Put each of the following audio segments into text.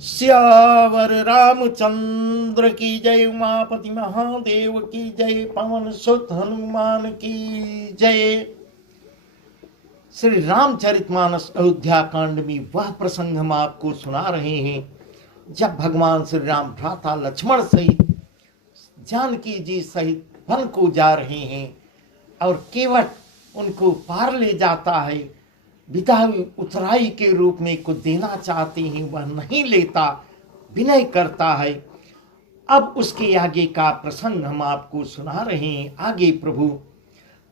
सियावर रामचंद्र की जय, उमापति महादेव की जय, पवन सुत हनुमान की जय। श्री रामचरितमानस अयोध्या कांड में वह प्रसंग हम आपको सुना रहे हैं जब भगवान श्री राम भ्राता लक्ष्मण सहित जानकी जी सहित वन को जा रहे हैं और केवट उनको पार ले जाता है। विदाई उतराई के रूप में कुछ देना चाहते हैं, वह नहीं लेता, विनय करता है। अब उसके आगे का प्रसंग हम आपको सुना रहे हैं। आगे प्रभु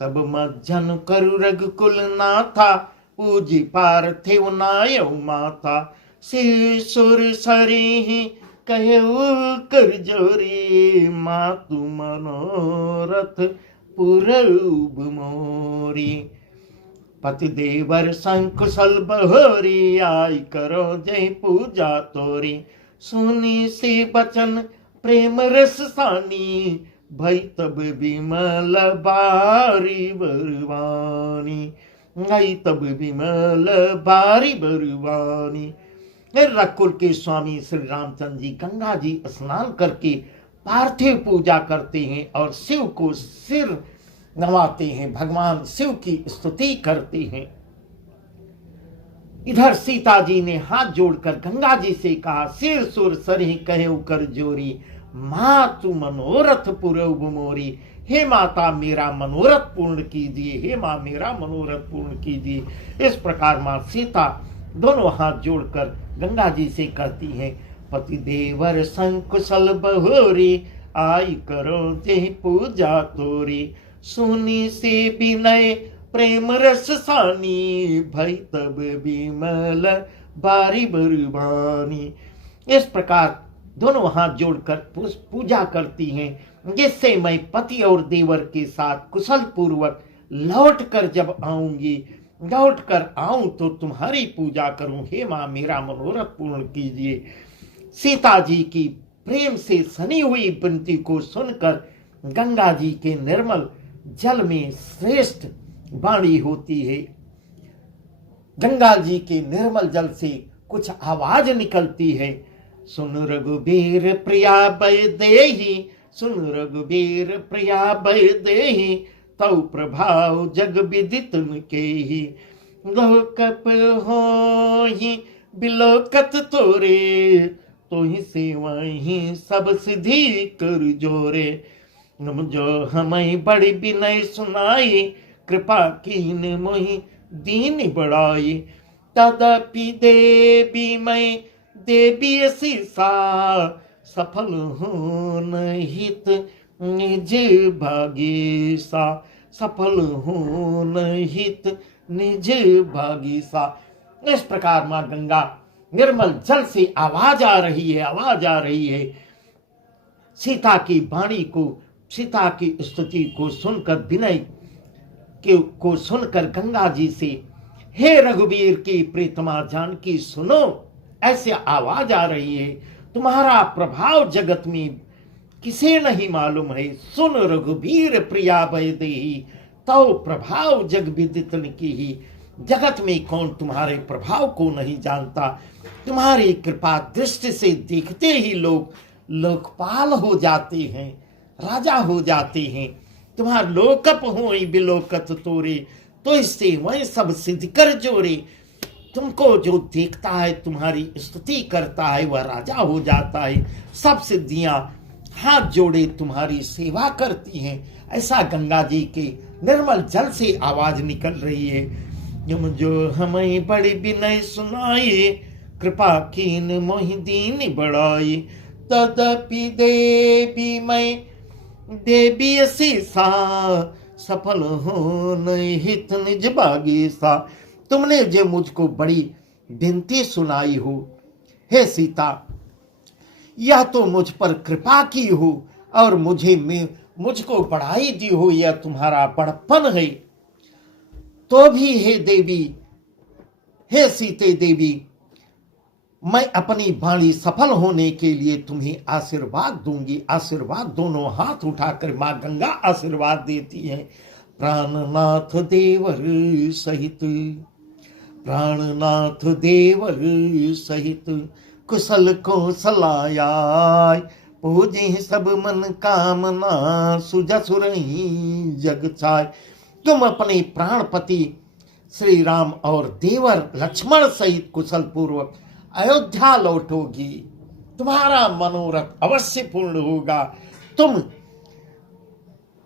तब मज्जन करु रघुकुल नाथा, पूजी पार्थिव नाय माता, सुर सरे कहु कर जोरी, मातु मनोरथ पुरउब मोरी। पति देवर संकुशल बहोरी, आई करो जय पूजा तोरी। सुनी से बचन प्रेम रस सानी, भई तब विमल बारी बरवानी, भई तब विमल बारी बरवानी। रघुकुल के स्वामी श्री रामचंद्र जी गंगा जी स्नान करके पार्थिव पूजा करते हैं और शिव को सिर नवाते हैं, भगवान शिव की स्तुति करते हैं। इधर सीता जी ने हाथ जोड़कर गंगा जी से कहा, सिर सुर सरहि कहु कर जोरी, मातु मनोरथ पुरउब मोरी। हे माता मेरा मनोरथ पूर्ण कीजिए, हे माँ मेरा मनोरथ पूर्ण कीजिए। इस प्रकार माँ सीता दोनों हाथ जोड़कर गंगा जी से कहती हैं, पति देवर संकुशल बहोरी, आई करो जे पूजा तोरी। सुनी से विनय प्रेम रस सानी, भई तब विमल बारी बरवानी। इस प्रकार दोनों हाथ जोड़कर पूजा करती हैं, जिससे मैं पति और देवर के साथ कुशल पूर्वक लौट कर जब आऊंगी, लौट कर आऊं तो तुम्हारी पूजा करूं। हे माँ मेरा मनोरथ पूर्ण कीजिए। सीता जी की प्रेम से सनी हुई विनती को सुनकर गंगा जी के निर्मल जल में श्रेष्ठ वाणी होती है। गंगा जी के निर्मल जल से कुछ आवाज निकलती है, सुन रघुबीर प्रिया बय देहि, सुन रघुबीर प्रिया बय देहि, तौ प्रभाव जग विदित केहि। लोकप होहि बिलोकत तोरे, तोहि सेवहि सब सिद्धि कर जोरे। जो हमें बड़ी विनय सुनाई, कृपा कीन मोहि दीन बढ़ाई। तदपि देवी मैं देवी शीसा, सफल हो हित निज भागीसा, सफल हो हित निज भागीसा। इस प्रकार मां गंगा निर्मल जल से आवाज आ रही है, आवाज आ रही है। सीता की वाणी को, सीता की स्तुति को सुनकर, विनय को सुनकर गंगा जी से, हे रघुवीर की प्रीतमा जानकी सुनो, ऐसे आवाज आ रही है। तुम्हारा प्रभाव जगत में किसे नहीं मालूम है। सुन रघुवीर प्रिया बय देहि, तो प्रभाव जग विदित की। जगत में कौन तुम्हारे प्रभाव को नहीं जानता। तुम्हारी कृपा दृष्टि से देखते ही लोग लोकपाल हो जाते हैं, राजा हो जाते हैं। तुम्हार लोकप हो बिलोकत तोरे, तो इससे वह सब सिद्ध कर जोरे। तुमको जो देखता है, तुम्हारी स्तुति करता है, वह राजा हो जाता है। सब सिद्धियां हाथ जोड़े तुम्हारी सेवा करती हैं। ऐसा गंगा जी के निर्मल जल से आवाज निकल रही है। जो हमें बड़ी विनय सुनाई, कृपा कीन मोहि दीन बढ़ाई। तदपि देवी मैं देवी शीसा, सफल हो हित निज भागीसा। तुमने जो मुझको बड़ी विनती सुनाई हो, हे सीता, यह तो मुझ पर कृपा की हो और मुझको बढ़ाई दी हो, यह तुम्हारा बड़पन है। तो भी हे देवी, हे सीते देवी, मैं अपनी वाणी सफल होने के लिए तुम्हें आशीर्वाद दूंगी। आशीर्वाद दोनों हाथ उठाकर मां गंगा आशीर्वाद देती है। प्राणनाथ देवर सहित, प्राणनाथ देवर सहित, कुशल को सलाया, पूजे सब मन कामना, सुजसुरही जग छाय। तुम अपने प्राणपति श्री राम और देवर लक्ष्मण सहित कुशल पूर्वक अयोध्या लौटोगी, तुम्हारा मनोरथ अवश्य पूर्ण होगा। तुम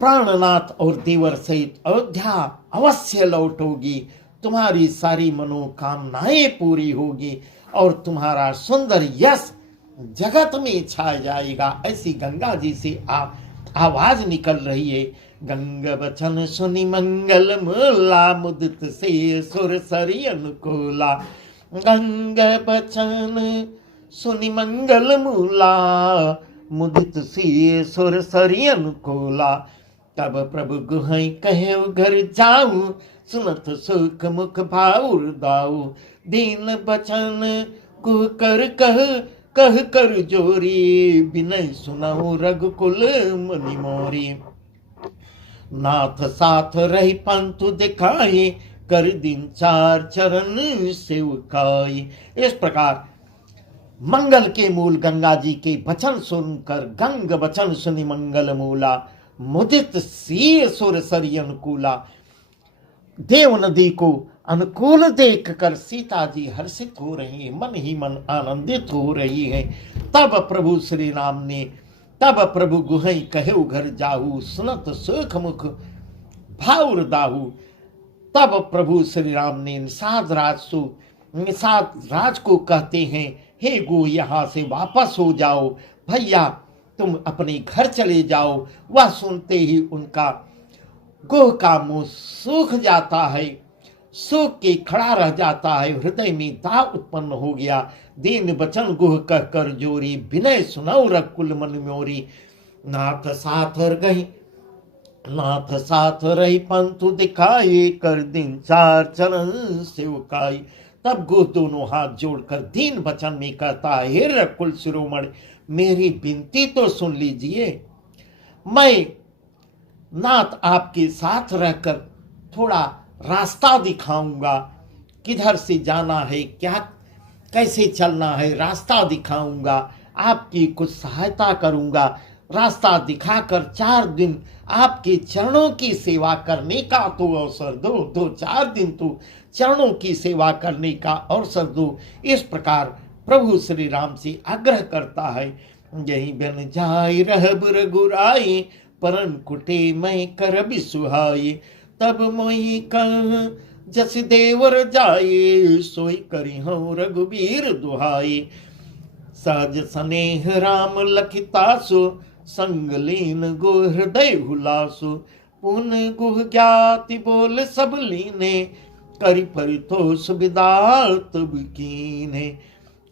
प्राणनाथ और देवर सहित अयोध्या अवश्य लौटोगी, तुम्हारी सारी मनोकामनाएं पूरी होगी और तुम्हारा सुंदर यश जगत में छा जाएगा। ऐसी गंगा जी से आवाज निकल रही है। गंगा बचन सुनि मंगल मूला, मुदित से सुर सरी अनुकूला। गंगा बचन सुनि मंगल मूला, मुदित से सुर सरी अनुकूला। तब प्रभु गुहै कहे घर जाऊ, सुनत सुख मुख भाउर दाऊ। दीन बचन गुह कर कह कर जोरी, विनय सुनाऊ रघुकुल मुनि मोरी। नाथ साथ रही पंथु दिखाई, कर दिन चार चरण सेवकाई। इस प्रकार मंगल के मूल गंगा जी के वचन सुनकर, गंग वचन सुनि मंगल मूला, मुदित सी सुर सरी अनुकूला। देव नदी को अनुकूल देखकर सीता जी हर्षित हो रही है, मन ही मन आनंदित हो रही है। तब प्रभु गुहै कहे घर जाहू, सुनत सुख मुख भाउर दाहू। तब प्रभु श्री राम ने निषाद राज को कहते हैं, हे गो यहाँ से वापस हो जाओ, भैया तुम अपने घर चले जाओ। वह सुनते ही उनका गोह का मुंह सूख जाता है, सूख के खड़ा रह जाता है, हृदय में दाव उत्पन्न हो गया। दीन बचन गुह कहकर जोरी, विनय सुनौ रघुकुल मन मोरी। नाथ साथ रही पंथु दिखाई, कर दिन चार चरण सेवकाई। तब गोह दोनों हाथ जोड़कर दीन वचन में कहता है, हे रघुकुल शिरोमणि, मेरी विनती तो सुन लीजिए। मैं नाथ आपके साथ रहकर थोड़ा रास्ता दिखाऊंगा, किधर से जाना है, क्या कैसे चलना है, रास्ता दिखाऊंगा, आपकी कुछ सहायता करूंगा। रास्ता दिखाकर 4 दिन आपके चरणों की सेवा करने का तो अवसर दो, 4 दिन तो चरणों की सेवा करने का अवसर दो। इस प्रकार प्रभु श्री राम से आग्रह करता है। यही बन जाय रहब रघुराई, परन कुटे मैं करबि सुहाई। तब मोहि कह जस देवर जाए, सोई करी हूँ रघुबीर दुहाई। सहज स्नेह राम लखितासु, संग लीन गो हृदय हुलासु। पुन गुह ज्ञाति बोल सब लीने, करि परितोष विदार तब कीने।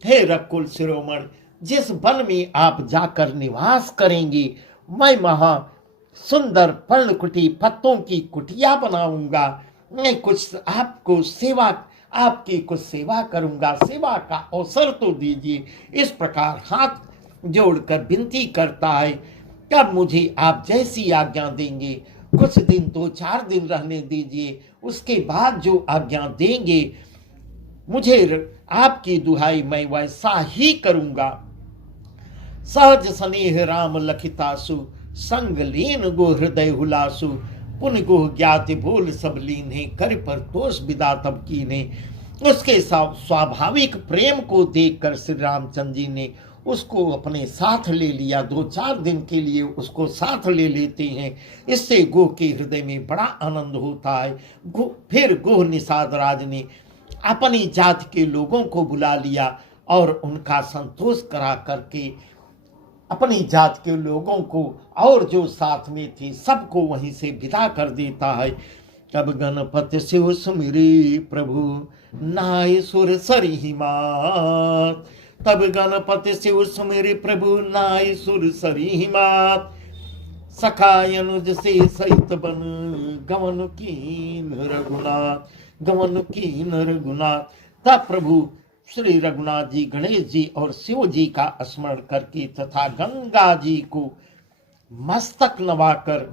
हे रघुकुल शिरोमणि, जिस वन में आप जाकर निवास करेंगे, मैं वहां सुंदर पर्णकुटी पत्तों की कुटिया बनाऊंगा। मैं आपकी कुछ सेवा करूंगा, सेवा का अवसर तो दीजिए। इस प्रकार हाथ जोड़कर विनती करता है। तब मुझे आप जैसी आज्ञा देंगे, कुछ दिन तो 4 दिन रहने दीजिए, उसके बाद जो आज्ञा देंगे मुझे आपकी दुहाई, मैं वैसा ही करूंगा। सहज स्नेह राम लखितासु, संग लीन गो हृदय हुलासु। पुन गुह ज्ञाति बोल सब लीने, कर पर तोष विदा तब कीने। उसके स्वाभाविक प्रेम को देखकर श्री रामचंद्र जी ने उसको अपने साथ ले लिया। 2-4 दिन के लिए उसको साथ ले लेते हैं। इससे गोह के हृदय में बड़ा आनंद होता है। फिर गोह निषाद राज ने अपनी जाति के लोगों को बुला लिया और उनका संतोष करा करके अपनी जात के लोगों को और जो साथ में थे सबको वहीं से विदा कर देता है। तब गणपति शिव सुमिरी प्रभु, नाय सुर सरी मात। तब गणपति शिव सुमिरी प्रभु, नाय सुर सरी मात। सखाय अनुज से सहित बन, गवन कीन रघुनाथ, गवन कीन रघुनाथ। तब प्रभु श्री रघुनाथ जी गणेश जी और शिव जी का स्मरण करके तथा गंगा जी को मस्तक नवाकर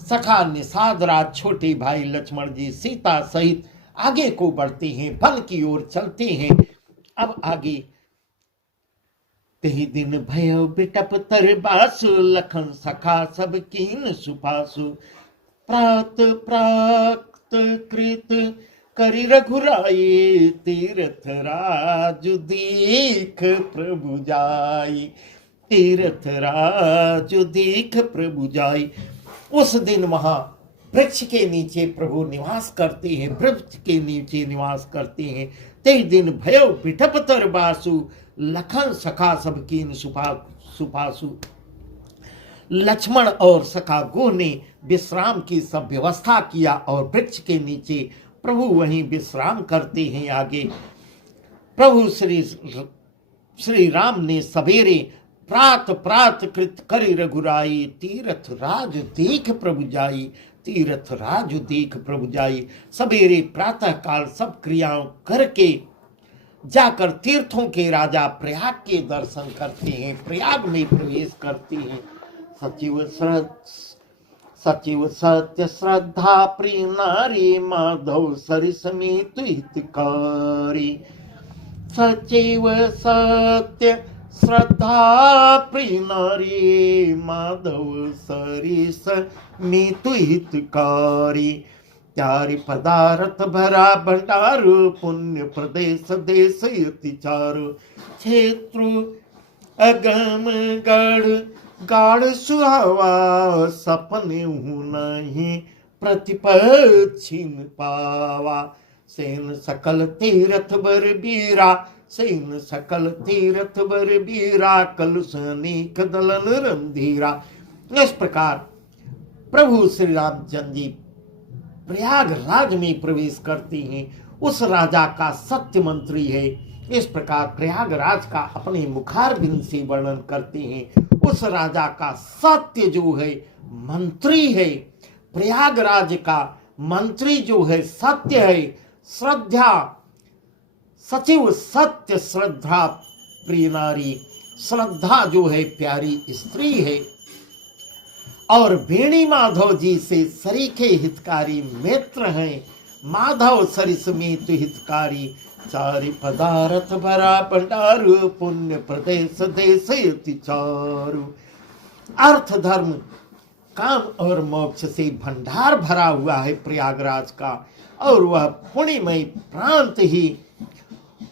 सखा निषाद राज, छोटे भाई लक्ष्मण जी सीता सहित आगे को बढ़ते हैं, वन की ओर चलते हैं। अब आगे तेहि दिन भयो बिटप तर बासु, लखन सखा सब कीन सुपासु। प्रात प्रात कृत करि रघुराई, तीर्थ राजु दीख प्रभु जाई, तीर्थ राजु दीख प्रभु जाई। उस दिन वहां वृक्ष के नीचे प्रभु निवास करते हैं, वृक्ष के नीचे निवास करते हैं। ते दिन भयो बिटप तर बासु, लखन सखा सब कीन सुपासु। लक्ष्मण और सखा गोह ने विश्राम की सब व्यवस्था किया और वृक्ष के नीचे प्रभु वहीं विश्राम करते हैं। आगे प्रभु श्री राम ने सवेरे प्रात प्रात कृत करि रघुराई, तीर्थ राज देख प्रभु जाई, तीर्थ राज देख प्रभु जाई। सवेरे प्रातः काल सब क्रियाओं करके जाकर तीर्थों के राजा प्रयाग के दर्शन करते हैं, प्रयाग में प्रवेश करते हैं। सचिव सत्य श्रद्धा प्रिय नारी, माधव सरिस में हितकारी। सचिव सत्य श्रद्धा प्रिय नारी, माधव सरिस में हितकारी। चारि पदार्थ भरा भंडार, पुण्य प्रदेश देश यति चारु। क्षेत्र अगम गढ़ गाढ़ सुहावा, सपने नहीं प्रतिपक्षिन पावा। सेन सकल तीर्थ बर बीरा, सेन सकल तीर्थ बर बीरा, कलुषनीक दलन रणधीरा। इस प्रकार प्रभु श्री रामचंद्र जी प्रयागराज में प्रवेश करते हैं। उस राजा का सत्य मंत्री है। इस प्रकार प्रयागराज का अपने मुखारबिंद से वर्णन करते हैं। उस राजा का सत्य जो है मंत्री है, प्रयागराज का मंत्री जो है सत्य है। श्रद्धा सचिव सत्य श्रद्धा प्रिय नारी, श्रद्धा जो है प्यारी स्त्री है। और वेणी माधव जी से सरीखे हितकारी मित्र हैं। माधव सरिसमेत हितकारी, चारि पदार्थ भरा भंडार, पुण्य प्रदेश देश यति चारु। अर्थ धर्म काम और मोक्ष से भंडार भरा हुआ है प्रयागराज का, और वह पुण्यमय प्रांत ही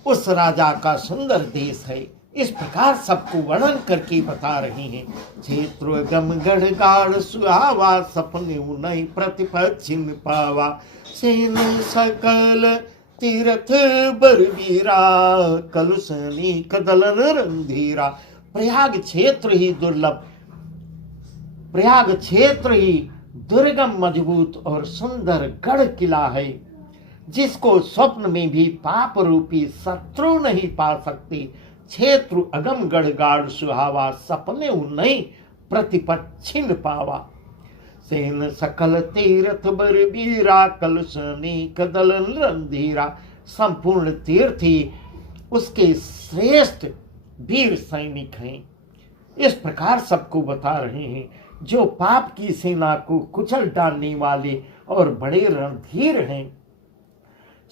उस राजा का सुंदर देश है। इस प्रकार सबको वर्णन करके बता रहे हैं। क्षेत्र गम गढ़ गाढ़ सुहावा, सपने नहीं प्रतिपक्षिन पावा। सेन सकल तीर्थ बरबीरा, कलुषनी कदलन रणधीरा। प्रयाग क्षेत्र ही दुर्लभ, प्रयाग क्षेत्र ही दुर्गम मजबूत और सुंदर गढ़ किला है, जिसको स्वप्न में भी पाप रूपी शत्रु नहीं पा सकते। क्षेत्र अगम गढ़गाड़ सुहावा, सपने नहीं प्रतिपक्षिन पावा। सेन सकल तीर्थ बरबीरा, कलुषनी कदलन रणधीरा। संपूर्ण तीर्थ ही उसके श्रेष्ठ वीर सैनिक हैं। इस प्रकार सबको बता रहे हैं, जो पाप की सेना को कुचल डालने वाले और बड़े रणधीर हैं।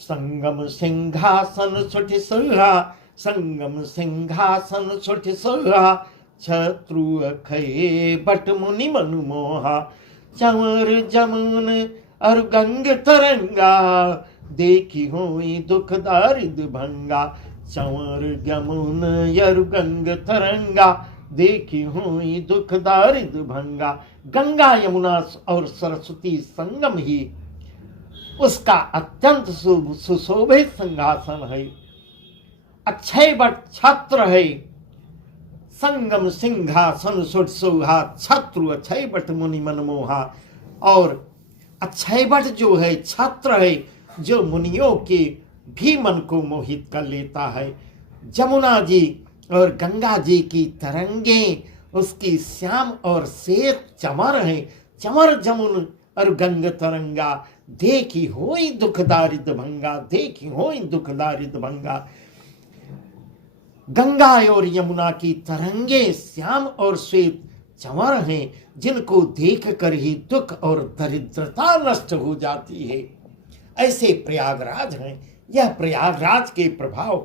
संगम सिंहासन सुठ सोहा, संगम सिंहासन सुठ सोहा। शत्रु अखये बट मुनि मनु मोहा। चंवर जमुन और गंग तरंगा, देखी हुई दुख दारिद भंगा। चंवर जमुन और गंग तरंगा, देखी हुई दुख दारिद भंगा। गंगा यमुना और सरस्वती संगम ही उसका अत्यंत सुशोभित सिंहासन है। अक्षय वट छत्र है। संगम सिंहासन सुठ सोहा, छत्र अक्षय वट मुनि मनमोहा। और अक्षय वट जो है छत्र है, जो मुनियों के भी मन को मोहित कर लेता है। जमुना जी और गंगा जी की तरंगे उसकी श्याम और श्वेत चमर है। चमर जमुन और गंग तरंगा, देखी होई दुख दारिद भंगा, देखी होई दुख दारिद भंगा। गंगा और यमुना की तरंगे श्याम और श्वेत चंवर हैं, जिनको देखकर ही दुख और दरिद्रता नष्ट हो जाती है। ऐसे प्रयागराज हैं। यह प्रयागराज के प्रभाव,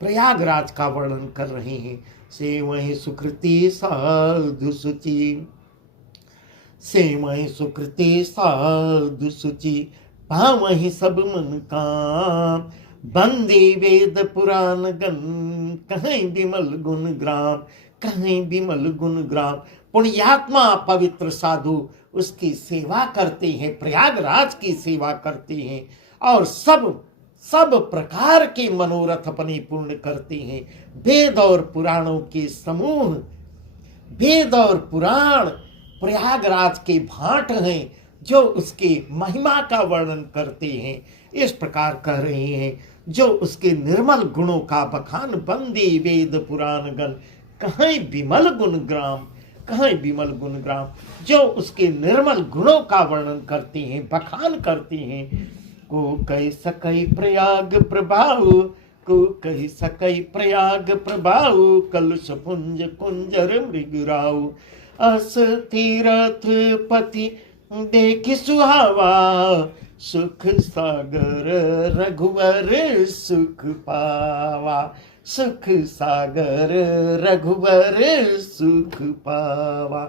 प्रयागराज का वर्णन कर रहे हैं। से वही सुकृति साधु सुचि, से वही सुकृति साधु सुचि, पावहि सब मन काम, बंदे वेद पुराण गण, कहीं विमल गुण ग्राम, कहीं विमल गुण ग्राम। पुण्यात्मा पवित्र साधु उसकी सेवा करते हैं, प्रयागराज की सेवा करते हैं और सब प्रकार के मनोरथ अपने पूर्ण करते हैं। वेद और पुराणों के समूह, वेद और पुराण प्रयागराज के भाट हैं जो उसके महिमा का वर्णन करते हैं। इस प्रकार कह रहे हैं, जो उसके निर्मल गुणों का बखान, बंदे वेद पुराण गण, कहीं विमल गुण ग्राम, कहीं विमल गुण ग्राम, जो उसके निर्मल गुणों का वर्णन करते हैं, बखान करते हैं। को कह सकई प्रयाग प्रभाव, को कह सकई प्रयाग प्रभाव, कलश पुंज कुंजर मृगराव, अस तीरथ पति देख सुहावा, सुख सागर रघुवर सुख पावा, सुख सागर रघुवर सुख पावा।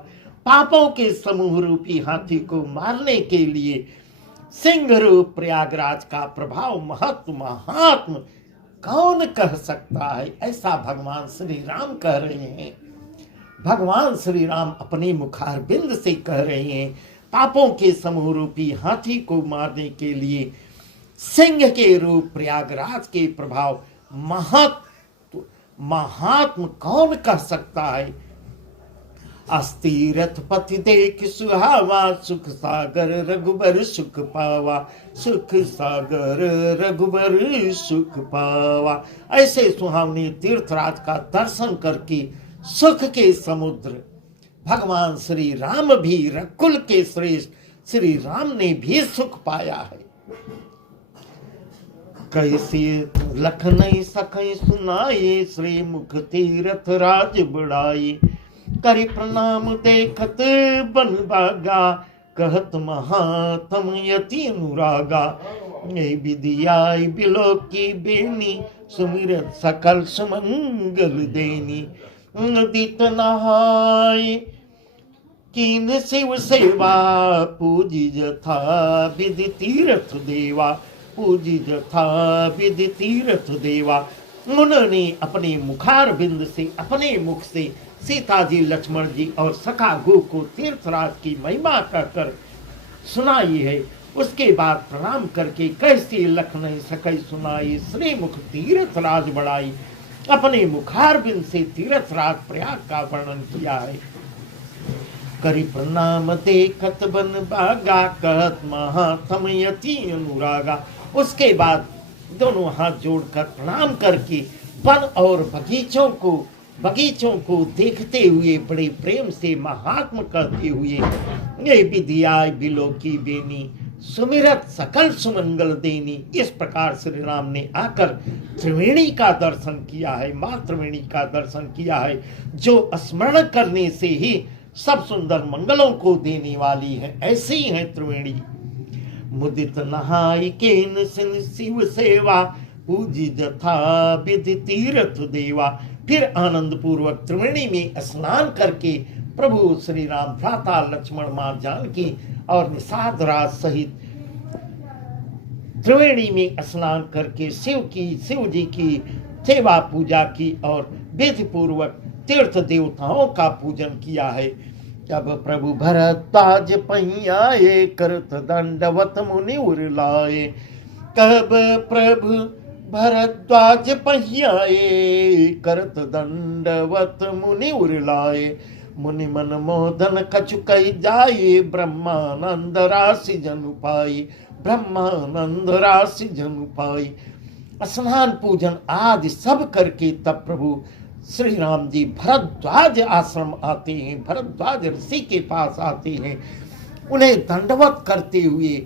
पापों के समूह रूपी हाथी को मारने के लिए सिंह रूप प्रयागराज का प्रभाव, महत्व, महात्म कौन कह सकता है, ऐसा भगवान श्री राम कह रहे हैं। भगवान श्री राम अपने मुखारबिंद से कह रहे हैं, पापों के समूह रूपी हाथी को मारने के लिए सिंह के रूप प्रयागराज के प्रभाव, महात्म कौन कह सकता है। अस्तीरथ पति देख सुहावा, सुख सागर रघुबर सुख पावा, सुख सागर रघुबर सुख पावा। ऐसे सुहावनी तीर्थराज का दर्शन करके सुख के समुद्र भगवान श्री राम भी, रघुकुल के श्रेष्ठ श्री राम ने भी सुख पाया है। कैसे लख नहीं सके सुनाए, श्री मुख तीरथ राज बढ़ाई, करि प्रणाम देखत बन बागा, कहत महात्म यति अनुरागा, ये विधियाई बिलो की बेनी, सुमिरत सकल सुमंगल देनी, दित नहाय कीन शिव सेवा, पूजी जथा विधि तीर्थ देवा, पूजी जथा विधि तीर्थ देवा। उन्होंने अपने मुखार बिंद से, अपने मुख से सीता जी, लक्ष्मण जी और सखा गो को तीर्थराज की महिमा कहकर सुनाई है। उसके बाद प्रणाम करके कैसे लख नहीं सके सुनाई, श्री मुख तीर्थराज बढ़ाई, अपने मुखार बिंद से तीर्थराज प्रयाग का वर्णन किया है। करि प्रणाम देखत बन बागा, कहत महात्म यति अनुरागा। उसके बाद दोनों हाथ जोड़कर प्रणाम करके वन और बगीचों को देखते हुए बड़े प्रेम से महात्म करते हुए, ये विधियाय बिलो की बेनी, सुमिरत सकल सुमंगल देनी। इस प्रकार श्री राम ने आकर त्रिवेणी का दर्शन किया है, माँ त्रिवेणी का दर्शन किया है, जो स्मरण करने से ही सब सुंदर मंगलों को देने वाली है। ऐसे ही है त्रिवेणी। मुदित नहाय केन शिव सेवा, पूजी जथा विधि तीर्थ देवा। फिर आनंद पूर्वक त्रिवेणी में स्नान करके प्रभु श्री राम, भ्राता लक्ष्मण, मां जानकी और निषाद राज सहित त्रिवेणी में स्नान करके शिव जी की सेवा पूजा की और विधि पूर्वक तीर्थ देवताओं का पूजन किया है। तब प्रभु भरद्वाज पहियाए, करत दंडवत मुनि उरलाए। कब प्रभु भरद्वाज पहियाए, करत दंडवत मुनि उरलाए। मुनि मन मोदन कछु कही जाए, ब्रह्मानंद राशि जनु पाई, ब्रह्मानंद राशि जनु पाई। स्नान पूजन आदि सब करके तब प्रभु श्री राम जी भरद्वाज आश्रम आते हैं, भरद्वाज ऋषि के पास आते हैं। उन्हें दंडवत करते हुए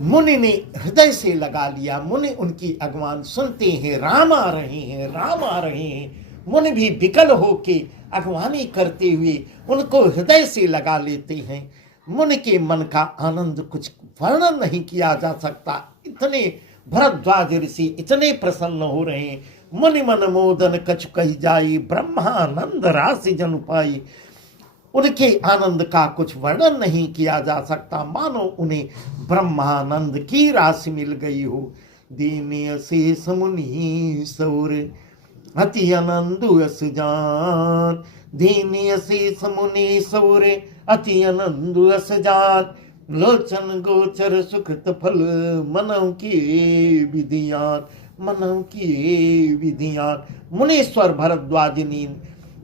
मुनि ने हृदय से लगा लिया। मुनि उनकी अगवान सुनते हैं, राम आ रहे हैं, राम आ रहे हैं। मुनि भी विकल होके अगवानी करते हुए उनको हृदय से लगा लेते हैं। मुनि के मन का आनंद कुछ वर्णन नहीं किया जा सकता। इतने भरद्वाज ऋषि इतने प्रसन्न हो रहे हैं। मुनि मन मोदन कछु कही जाई, ब्रह्मानंद राशि जनु पाई। उनके आनंद का कुछ वर्णन नहीं किया जा सकता, मानो उन्हें ब्रह्मानंद की राशि मिल गई हो। दीन शेष मुनि सौर अति आनंद अस जान, दीन शेष मुनि सौर अति आनंद अस जान। लोचन गोचर सुकृत फल, मनों की विधियान, मनों की विधियान। मुनीश्वर भरद्वाजिनी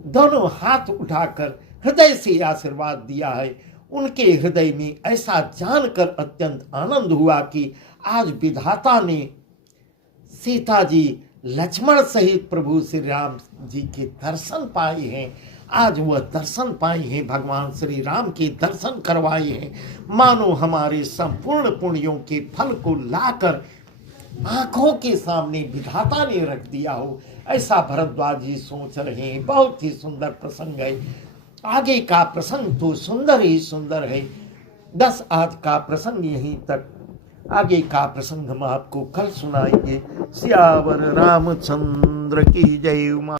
दोनों हाथ उठाकर हृदय से आशीर्वाद दिया है। उनके हृदय में ऐसा जानकर अत्यंत आनंद हुआ कि आज विधाता ने सीता जी लक्ष्मण सहित प्रभु श्री राम जी के दर्शन पाए हैं। आज वह दर्शन पाए हैं, भगवान श्री राम के दर्शन करवाए हैं। मानो हमारे संपूर्ण पुण्यों के फल को लाकर आंखों के सामने विधाता ने रख दिया हो, ऐसा भरद्वाज जी सोच रहे हैं। बहुत ही सुंदर प्रसंग है। आगे का प्रसंग तो सुंदर ही सुंदर है। 10 आज का प्रसंग यहीं तक, आगे का प्रसंग हम आपको कल सुनाएंगे। सियावर रामचंद्र की जय।